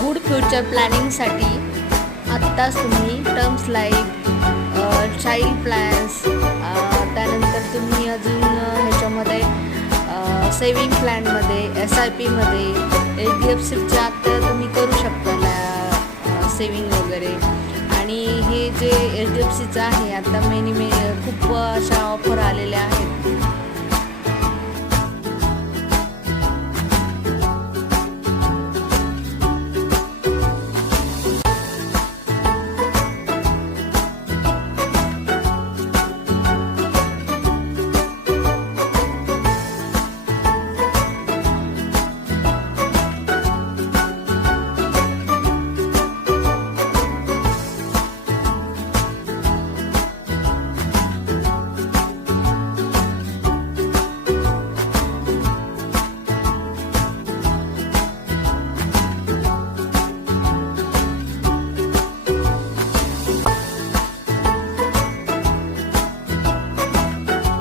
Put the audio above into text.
Good future प्लॅनिंगसाठी आत्ताच तुम्ही terms like child plans त्यानंतर तुम्ही अजून ह्याच्यामध्ये सेविंग प्लॅनमध्ये SIP मध्ये HDFCच्या आत्ता तुम्ही करू शकता सेविंग वगैरे. आणि हे जे HDFCचं आहे आता खूप अशा ऑफर आलेल्या आहेत